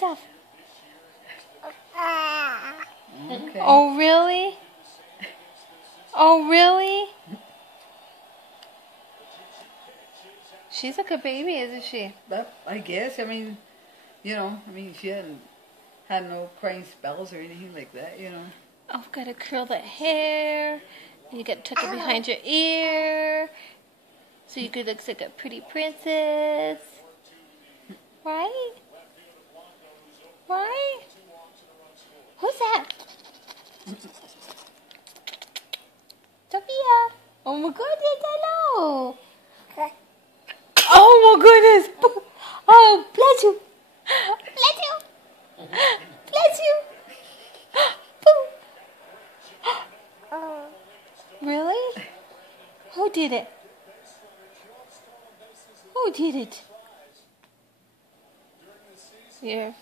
yourself. Okay. Oh, really? Oh, really? She's a good baby, isn't she? But I guess, I mean, she hadn't had no crying spells or anything like that, Oh, gotta curl that hair. You gotta tuck it behind your ear. So you could look like a pretty princess. Right? Right? Who's that? Sophia. Oh my goodness, hello. Oh my goodness. Oh, bless you. Bless you. Bless you. Really? Who did it? Who did it? Here.